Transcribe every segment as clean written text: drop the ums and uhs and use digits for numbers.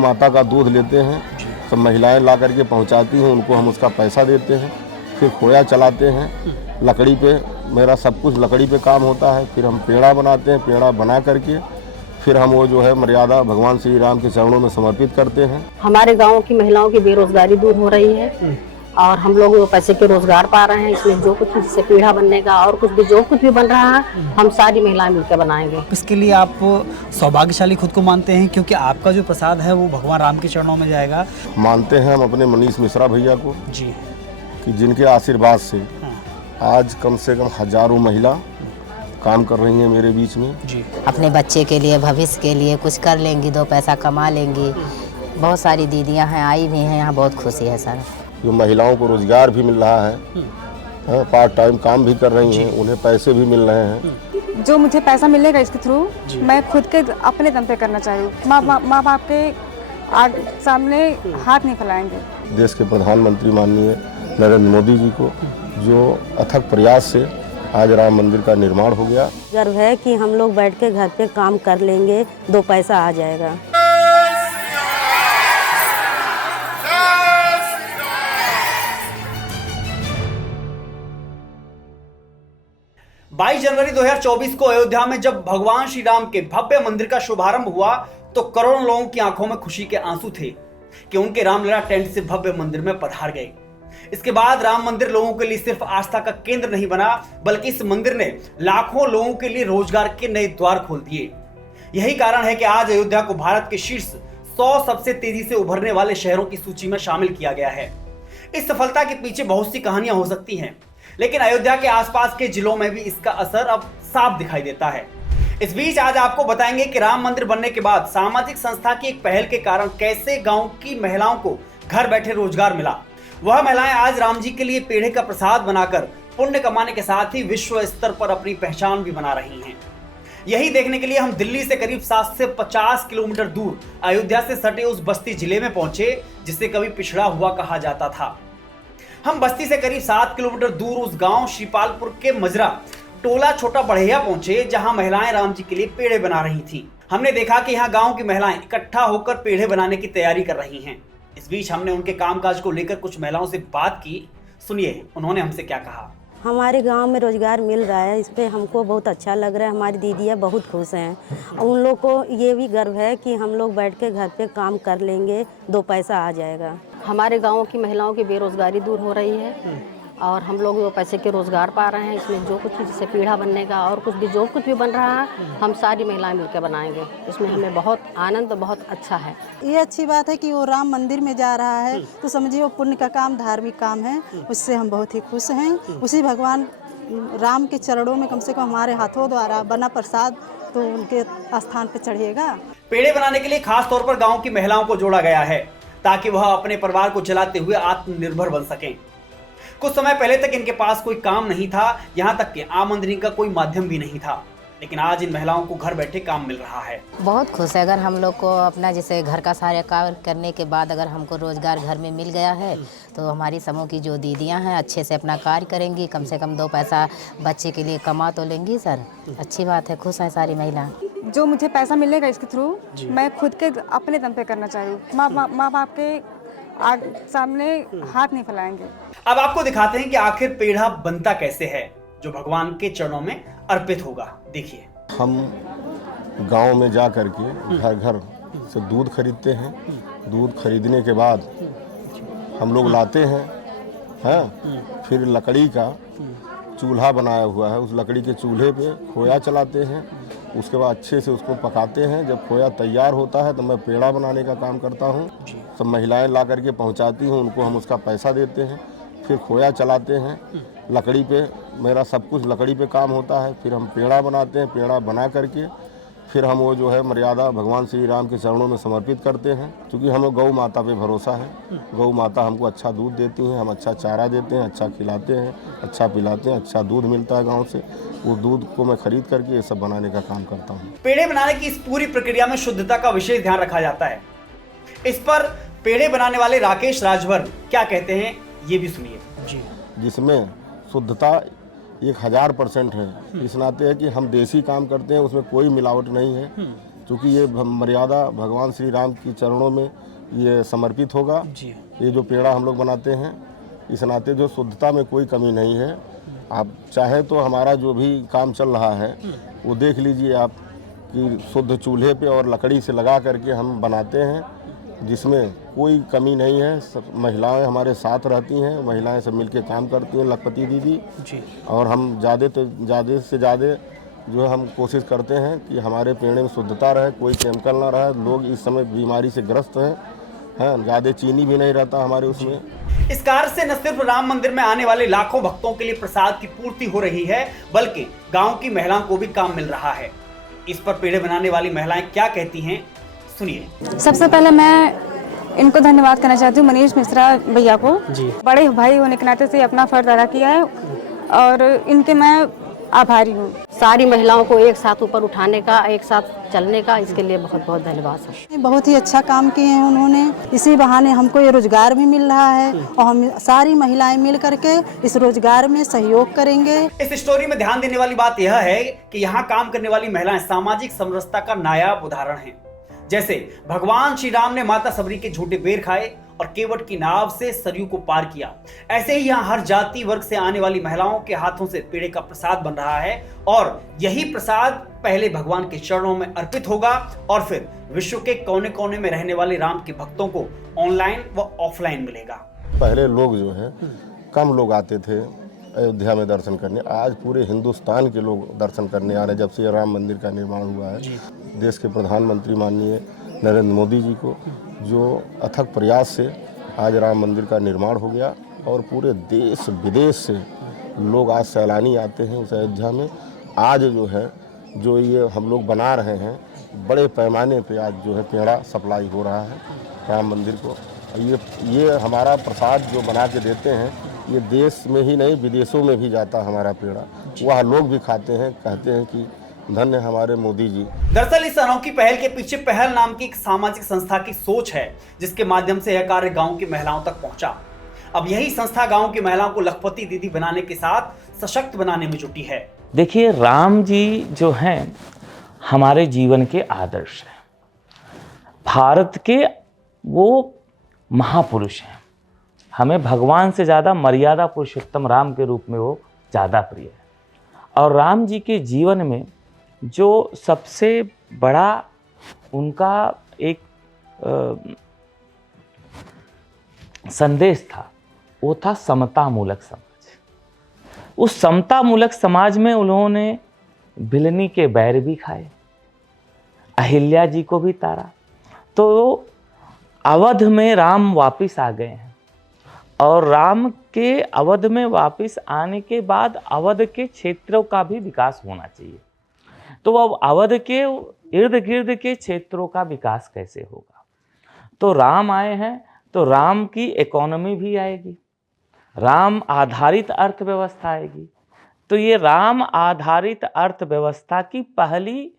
माता का दूध लेते हैं, सब महिलाएं ला करके पहुंचाती हैं, उनको हम उसका पैसा देते हैं। फिर खोया चलाते हैं लकड़ी पे, मेरा सब कुछ लकड़ी पे काम होता है। फिर हम पेड़ा बनाते हैं, पेड़ा बना करके फिर हम वो जो है मर्यादा भगवान श्री राम के चरणों में समर्पित करते हैं। हमारे गांव की महिलाओं की बेरोजगारी दूर हो रही है और हम लोग पैसे के रोजगार पा रहे हैं। इसमें जो कुछ जैसे पीढ़ा बनने का और कुछ भी जो कुछ भी बन रहा है, हम सारी महिलाएं मिलकर बनाएंगे। इसके लिए आप सौभाग्यशाली खुद को मानते हैं क्योंकि आपका जो प्रसाद है वो भगवान राम के चरणों में जाएगा। मानते हैं हम अपने मनीष मिश्रा भैया को जी कि जिनके आशीर्वाद से आज कम से कम हजारों महिला काम कर रही हैं मेरे बीच में। जी अपने बच्चे के लिए, भविष्य के लिए कुछ कर लेंगी, 2 पैसा कमा लेंगी। बहुत सारी दीदियां हैं, आई भी हैं यहाँ, बहुत खुशी है सर। जो महिलाओं को रोजगार भी मिल रहा है, पार्ट टाइम काम भी कर रही हैं, उन्हें पैसे भी मिल रहे हैं। जो मुझे पैसा मिलेगा इसके थ्रू मैं खुद के अपने दम पे करना चाहिए। माँ बाप के सामने हाथ नहीं फैलाएंगे। देश के प्रधानमंत्री माननीय नरेंद्र मोदी जी को जो अथक प्रयास से आज राम मंदिर का निर्माण हो गया। गर्व है कि हम लोग बैठ के घर पे काम कर लेंगे, 2 पैसा आ जाएगा। बाईस जनवरी 2024 को अयोध्या में जब भगवान श्री राम के भव्य मंदिर का शुभारंभ हुआ तो करोड़ों लोगों की आंखों में खुशी के आंसू थे कि उनके रामलला टेंट से भव्य मंदिर में पधार गए। इसके बाद राम मंदिर लोगों के लिए सिर्फ आस्था का केंद्र नहीं बना, बल्कि इस मंदिर ने लाखों लोगों के लिए रोजगार के नए द्वार खोल दिए। यही कारण है कि आज अयोध्या को भारत के शीर्ष 100 सबसे तेजी से उभरने वाले शहरों की सूची में शामिल किया गया है। इस सफलता के पीछे बहुत सी कहानियां हो सकती हैं, लेकिन अयोध्या के आसपास के जिलों में भी इसका असर अब साफ दिखाई देता है। इस बीच आज आपको बताएंगे कि राम मंदिर बनने के बाद सामाजिक संस्था की एक पहल के कारण कैसे गांव की महिलाओं को घर बैठे रोजगार मिला। वह महिलाएं आज राम जी के लिए पेड़े का प्रसाद बनाकर पुण्य कमाने के साथ ही विश्व स्तर पर अपनी पहचान भी बना रही हैं। यही देखने के लिए हम दिल्ली से करीब 7 से 50 किलोमीटर दूर अयोध्या से सटे उस बस्ती जिले में पहुंचे जिसे कभी पिछड़ा हुआ कहा जाता था। हम बस्ती से करीब 7 किलोमीटर दूर उस गांव श्रीपालपुर के मजरा टोला छोटा बढ़िया पहुंचे जहां महिलाएं राम जी के लिए पेड़े बना रही थीं। हमने देखा कि यहाँ गांव की महिलाएं इकट्ठा होकर पेड़े बनाने की तैयारी कर रही हैं। इस बीच हमने उनके कामकाज को लेकर कुछ महिलाओं से बात की। सुनिए उन्होंने हमसे क्या कहा। हमारे गांव में रोजगार मिल रहा है, इस पे हमको बहुत अच्छा लग रहा है। हमारी दीदियाँ बहुत खुश हैं। उन लोग को ये भी गर्व है कि हम लोग बैठ के घर पे काम कर लेंगे, 2 पैसा आ जाएगा। हमारे गांव की महिलाओं की बेरोजगारी दूर हो रही है और हम लोग पैसे के रोजगार पा रहे हैं। इसमें जो कुछ जैसे पीढ़ा बनने का और कुछ भी जो कुछ भी बन रहा है, हम सारी महिलाएं मिलकर बनाएंगे। इसमें हमें बहुत आनंद, बहुत अच्छा है। ये अच्छी बात है कि वो राम मंदिर में जा रहा है, तो समझिए वो पुण्य का काम, धार्मिक काम है, उससे हम बहुत ही खुश हैं। उसी भगवान राम के चरणों में कम से कम हमारे हाथों द्वारा बना प्रसाद तो उनके स्थान पर चढ़िएगा। पेड़े बनाने के लिए खास तौर पर गाँव की महिलाओं को जोड़ा गया है ताकि वह अपने परिवार को चलाते हुए आत्मनिर्भर बन सकें। कुछ समय पहले तक इनके पास कोई काम नहीं था, यहाँ तक कि आमदनी का कोई माध्यम भी नहीं था, लेकिन आज इन महिलाओं को घर बैठे काम मिल रहा है। बहुत खुश है। अगर हम लोग को अपना जैसे घर का सारे कार्य करने के बाद अगर हमको रोजगार घर में मिल गया है तो हमारी समूह की जो दीदियां हैं अच्छे से अपना कार्य करेंगी, कम से कम 2 पैसा बच्चे के लिए कमा तो लेंगी सर। अच्छी बात है, खुश हैं सारी महिला। जो मुझे पैसा मिलेगा इसके थ्रू मैं खुद के अपने दम पे करना चाहिए। माँ बाप के सामने हाथ नहीं फैलाएंगे। अब आपको दिखाते हैं कि आखिर पेड़ा बनता कैसे है जो भगवान के चरणों में अर्पित होगा। देखिए, हम गांव में जा कर के घर घर से दूध खरीदते हैं। दूध खरीदने के बाद हम लोग लाते हैं, फिर लकड़ी का चूल्हा बनाया हुआ है, उस लकड़ी के चूल्हे पे खोया चलाते हैं। उसके बाद अच्छे से उसको पकाते हैं। जब खोया तैयार होता है तो मैं पेड़ा बनाने का काम करता हूँ। सब महिलाएं ला करके पहुँचाती हैं, उनको हम उसका पैसा देते हैं। फिर खोया चलाते हैं लकड़ी पे, मेरा सब कुछ लकड़ी पे काम होता है। फिर हम पेड़ा बनाते हैं, पेड़ा बना करके फिर हम वो जो है मर्यादा भगवान श्री राम के चरणों में समर्पित करते हैं। क्योंकि हमें गौ माता पे भरोसा है। गौ माता हमको अच्छा दूध देती हैं, हम अच्छा चारा देते हैं, अच्छा खिलाते हैं, अच्छा पिलाते हैं, अच्छा दूध मिलता है गांव से। वो दूध को मैं खरीद करके ये सब बनाने का काम करता हूँ। पेड़े बनाने की इस पूरी प्रक्रिया में शुद्धता का विशेष ध्यान रखा जाता है। इस पर पेड़े बनाने वाले राकेश राजभर क्या कहते हैं ये भी सुनिए। जिसमें शुद्धता 1000% है। इस नाते है कि हम देसी काम करते हैं, उसमें कोई मिलावट नहीं है। क्योंकि ये मर्यादा भगवान श्री राम की चरणों में ये समर्पित होगा। जी ये जो पेड़ा हम लोग बनाते हैं, इस नाते जो शुद्धता में कोई कमी नहीं है। आप चाहें तो हमारा जो भी काम चल रहा है वो देख लीजिए आप कि शुद्ध चूल्हे पे और लकड़ी से लगा करके हम बनाते हैं, जिसमें कोई कमी नहीं है। सब महिलाएं हमारे साथ रहती हैं, महिलाएं सब मिलके काम करती हैं, लखपति दीदी जी। और हम ज़्यादा से ज़्यादा जो है हम कोशिश करते हैं कि हमारे पेड़े में शुद्धता रहे, कोई केमिकल ना रहे। लोग इस समय बीमारी से ग्रस्त हैं, ज़्यादा चीनी भी नहीं रहता हमारे उसमें। इस कार्य से न सिर्फ राम मंदिर में आने वाले लाखों भक्तों के लिए प्रसाद की पूर्ति हो रही है, बल्कि गांव की महिलाओं को भी काम मिल रहा है। इस पर पेड़े बनाने वाली महिलाएं क्या कहती हैं, सुनिए। सबसे पहले मैं इनको धन्यवाद करना चाहती हूँ, मनीष मिश्रा भैया को। बड़े भाई होने के नाते से अपना फर्ज अदा किया है और इनके मैं आभारी हूँ। सारी महिलाओं को एक साथ ऊपर उठाने का, एक साथ चलने का, इसके लिए बहुत बहुत धन्यवाद है। बहुत ही अच्छा काम किए हैं उन्होंने। इसी बहाने हमको ये रोजगार भी मिल रहा है और हम सारी महिलाएं मिल करके इस रोजगार में सहयोग करेंगे। इस स्टोरी में ध्यान देने वाली बात यह है कि यहाँ काम करने वाली महिलाएं सामाजिक समरसता का नायाब उदाहरण हैं। जैसे भगवान श्री राम ने माता सबरी के झूठे बेर खाए और केवट की नाव से सरयू को पार किया, ऐसे ही यहाँ हर जाति वर्ग से आने वाली महिलाओं के हाथों से पेड़े का प्रसाद बन रहा है और यही प्रसाद पहले भगवान के चरणों में अर्पित होगा और फिर विश्व के कोने कोने में रहने वाले राम के भक्तों को ऑनलाइन व ऑफलाइन मिलेगा। पहले लोग जो है कम लोग आते थे अयोध्या में दर्शन करने, आज पूरे हिंदुस्तान के लोग दर्शन करने आ रहे हैं। जब से राम मंदिर का निर्माण हुआ है, देश के प्रधानमंत्री माननीय नरेंद्र मोदी जी को जो अथक प्रयास से आज राम मंदिर का निर्माण हो गया और पूरे देश विदेश से लोग आज सैलानी आते हैं उस अयोध्या में। आज जो है जो ये हम लोग बना रहे हैं, बड़े पैमाने पे आज जो है पेड़ा सप्लाई हो रहा है राम मंदिर को। ये हमारा प्रसाद जो बना के देते हैं, ये देश में ही नहीं विदेशों में भी जाता हमारा पेड़ा। वह लोग भी खाते हैं, कहते हैं कि धन्य हमारे मोदी जी। दरअसल इस अनोखी पहल के पीछे पहल नाम की एक सामाजिक संस्था की सोच है, जिसके माध्यम से यह कार्य गांव की महिलाओं तक पहुंचा। अब यही संस्था गांव की महिलाओं को लखपति दीदी बनाने के साथ सशक्त बनाने में जुटी है। देखिए, राम जी जो हैं हमारे जीवन के आदर्श हैं, भारत के वो महापुरुष हैं। हमें भगवान से ज़्यादा मर्यादा पुरुषोत्तम राम के रूप में वो ज़्यादा प्रिय है। और राम जी के जीवन में जो सबसे बड़ा उनका एक संदेश था, वो था समता मूलक समाज। उस समता मूलक समाज में उन्होंने भिलनी के बैर भी खाए, अहिल्या जी को भी तारा। तो अवध में राम वापिस आ गए हैं और राम के अवध में वापिस आने के बाद अवध के क्षेत्रों का भी विकास होना चाहिए। तो अब अवध के इर्द गिर्द के क्षेत्रों का विकास कैसे होगा? तो राम आए हैं तो राम की इकोनॉमी भी आएगी, राम आधारित अर्थव्यवस्था आएगी। तो ये राम आधारित अर्थव्यवस्था की पहली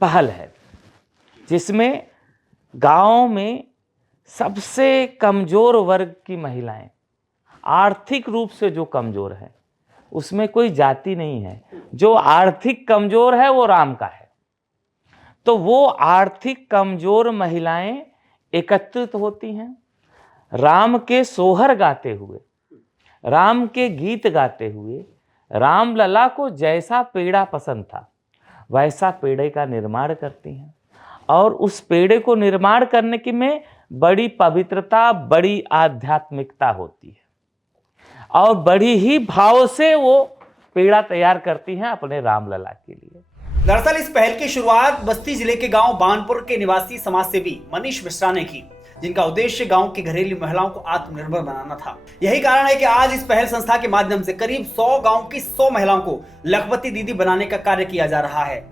पहल है, जिसमें गांव में सबसे कमज़ोर वर्ग की महिलाएं, आर्थिक रूप से जो कमज़ोर है, उसमें कोई जाति नहीं है, जो आर्थिक कमज़ोर है वो राम का है। तो वो आर्थिक कमज़ोर महिलाएं एकत्रित होती हैं, राम के सोहर गाते हुए, राम के गीत गाते हुए, राम लला को जैसा पेड़ा पसंद था वैसा पेड़े का निर्माण करती हैं। और उस पेड़े को निर्माण करने की में बड़ी पवित्रता, बड़ी आध्यात्मिकता होती है और बड़ी ही भाव से वो पेड़ा तैयार करती हैं अपने रामलला के लिए। दरअसल इस पहल की शुरुआत बस्ती जिले के गांव बानपुर के निवासी समाजसेवी मनीष मिश्रा ने की, जिनका उद्देश्य गांव की घरेलू महिलाओं को आत्मनिर्भर बनाना था। यही कारण है कि आज इस पहल संस्था के माध्यम से करीब 100 गांव की 100 महिलाओं को लखपति दीदी बनाने का कार्य किया जा रहा है।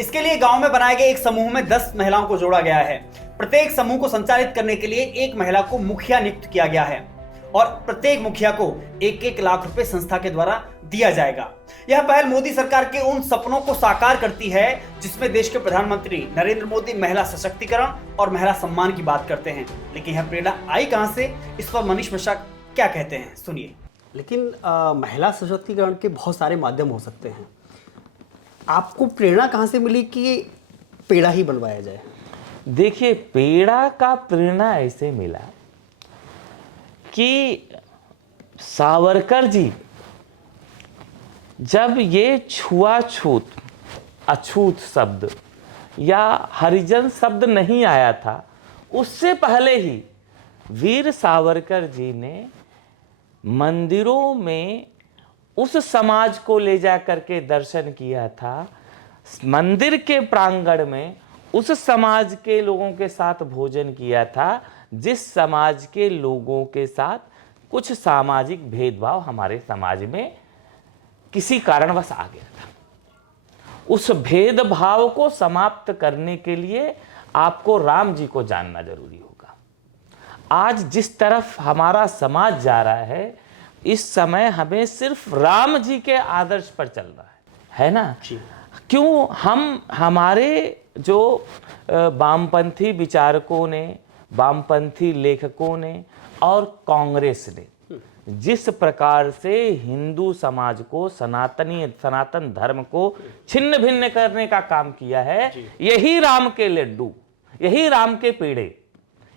इसके लिए गांव में बनाए गए एक समूह में 10 महिलाओं को जोड़ा गया है। प्रत्येक समूह को संचालित करने के लिए एक महिला को मुखिया नियुक्त किया गया है और प्रत्येक मुखिया को 1-1 लाख रुपए संस्था के द्वारा दिया जाएगा। यह पहल मोदी सरकार के उन सपनों को साकार करती है जिसमें देश के प्रधानमंत्री नरेंद्र मोदी महिला सशक्तिकरण और महिला सम्मान की बात करते हैं। लेकिन यह प्रेरणा आई कहां से, इस पर मनीष मिश्रा क्या कहते हैं, सुनिए। लेकिन महिला सशक्तिकरण के बहुत सारे माध्यम हो सकते हैं। आपको प्रेरणा कहां से मिली कि पेड़ा ही बनवाया जाए? देखिए, पेड़ा का प्रेरणा ऐसे मिला कि सावरकर जी जब ये छुआछूत, अछूत शब्द या हरिजन शब्द नहीं आया था, उससे पहले ही वीर सावरकर जी ने मंदिरों में उस समाज को ले जा करके दर्शन किया था। मंदिर के प्रांगण में उस समाज के लोगों के साथ भोजन किया था जिस समाज के लोगों के साथ कुछ सामाजिक भेदभाव हमारे समाज में किसी कारणवश आ गया था। उस भेदभाव को समाप्त करने के लिए आपको राम जी को जानना जरूरी होगा। आज जिस तरफ हमारा समाज जा रहा है, इस समय हमें सिर्फ राम जी के आदर्श पर चल रहा है ना जी। क्यों हमारे जो वामपंथी विचारकों ने, वामपंथी लेखकों ने और कांग्रेस ने जिस प्रकार से हिंदू समाज को, सनातन धर्म को छिन्न भिन्न करने का काम किया है, यही राम के लड्डू, यही राम के पेड़े,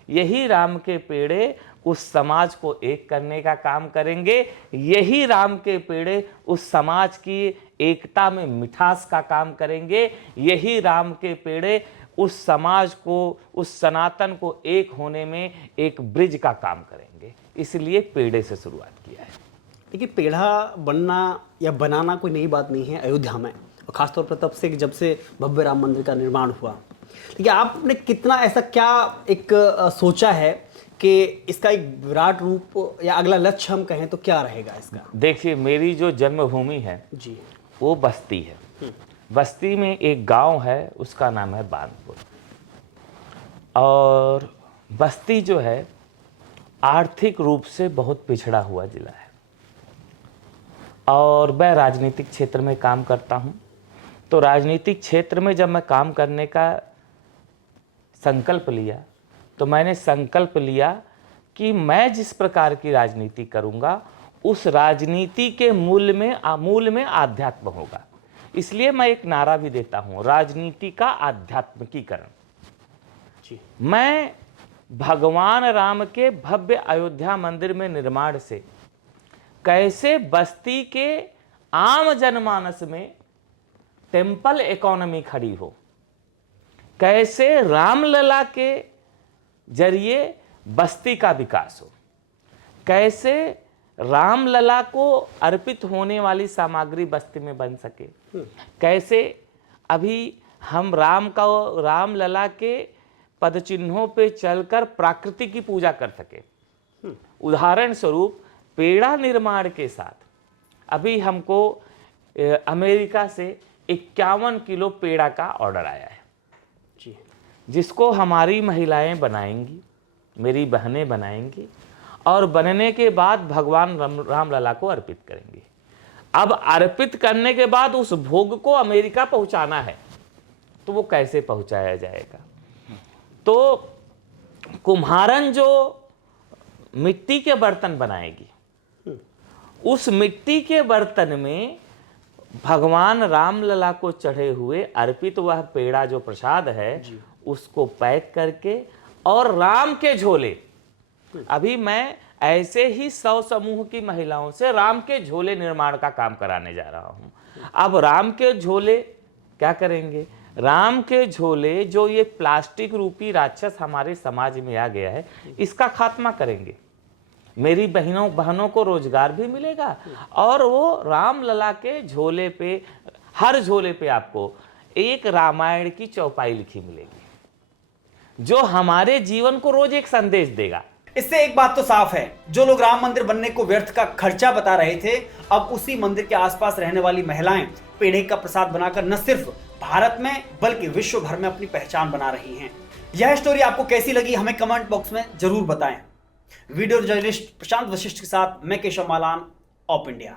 यही राम के पेड़े उस समाज को एक करने का काम करेंगे। यही राम के पेड़े उस समाज की एकता में मिठास का काम करेंगे। यही राम के पेड़े उस समाज को, उस सनातन को एक होने में एक ब्रिज का काम करेंगे। इसलिए पेड़े से शुरुआत किया है। देखिए, पेड़ा बनना या बनाना कोई नई बात नहीं है अयोध्या में, और खासतौर पर तब से जब से भव्य राम मंदिर का निर्माण हुआ। देखिए, आपने कितना ऐसा क्या एक सोचा है कि इसका एक विराट रूप या अगला लक्ष्य हम कहें तो क्या रहेगा इसका? देखिए, मेरी जो जन्मभूमि है जी, वो बस्ती है। बस्ती में एक गांव है, उसका नाम है बांदपुर। और बस्ती जो है आर्थिक रूप से बहुत पिछड़ा हुआ जिला है। और मैं राजनीतिक क्षेत्र में काम करता हूं, तो राजनीतिक क्षेत्र में जब मैं काम करने का संकल्प लिया, तो मैंने संकल्प लिया कि मैं जिस प्रकार की राजनीति करूंगा, उस राजनीति के मूल में आध्यात्म होगा। इसलिए मैं एक नारा भी देता हूं, राजनीति का आध्यात्मिकीकरण। मैं भगवान राम के भव्य अयोध्या मंदिर में निर्माण से कैसे बस्ती के आम जनमानस में टेम्पल इकोनॉमी खड़ी हो, कैसे रामलला के जरिए बस्ती का विकास हो, कैसे रामलला को अर्पित होने वाली सामग्री बस्ती में बन सके, कैसे अभी हम रामलला के पद चिन्हों पे चलकर प्रकृति की पूजा कर सके। उदाहरण स्वरूप पेड़ा निर्माण के साथ अभी हमको अमेरिका से 51 किलो पेड़ा का ऑर्डर आया है जी, जिसको हमारी महिलाएं बनाएंगी, मेरी बहनें बनाएंगी और बनने के बाद भगवान रामलला को अर्पित करेंगे। अब अर्पित करने के बाद उस भोग को अमेरिका पहुंचाना है, तो वो कैसे पहुंचाया जाएगा? तो कुम्हारन जो मिट्टी के बर्तन बनाएगी, उस मिट्टी के बर्तन में भगवान रामलला को चढ़े हुए अर्पित वह पेड़ा जो प्रसाद है, उसको पैक करके और राम के झोले, अभी मैं ऐसे ही 100 समूह की महिलाओं से राम के झोले निर्माण का काम कराने जा रहा हूं। अब राम के झोले क्या करेंगे? राम के झोले जो ये प्लास्टिक रूपी राक्षस हमारे समाज में आ गया है, इसका खात्मा करेंगे। मेरी बहनों को रोजगार भी मिलेगा और वो रामलला के झोले पे, हर झोले पे आपको एक रामायण की चौपाई लिखी मिलेगी जो हमारे जीवन को रोज एक संदेश देगा। इससे एक बात तो साफ है, जो लोग राम मंदिर बनने को व्यर्थ का खर्चा बता रहे थे, अब उसी मंदिर के आसपास रहने वाली महिलाएं पेड़े का प्रसाद बनाकर न सिर्फ भारत में बल्कि विश्व भर में अपनी पहचान बना रही हैं। यह स्टोरी आपको कैसी लगी हमें कमेंट बॉक्स में जरूर बताएं। वीडियो जर्नलिस्ट प्रशांत वशिष्ठ के साथ मैं केशव मालान, ऑप इंडिया।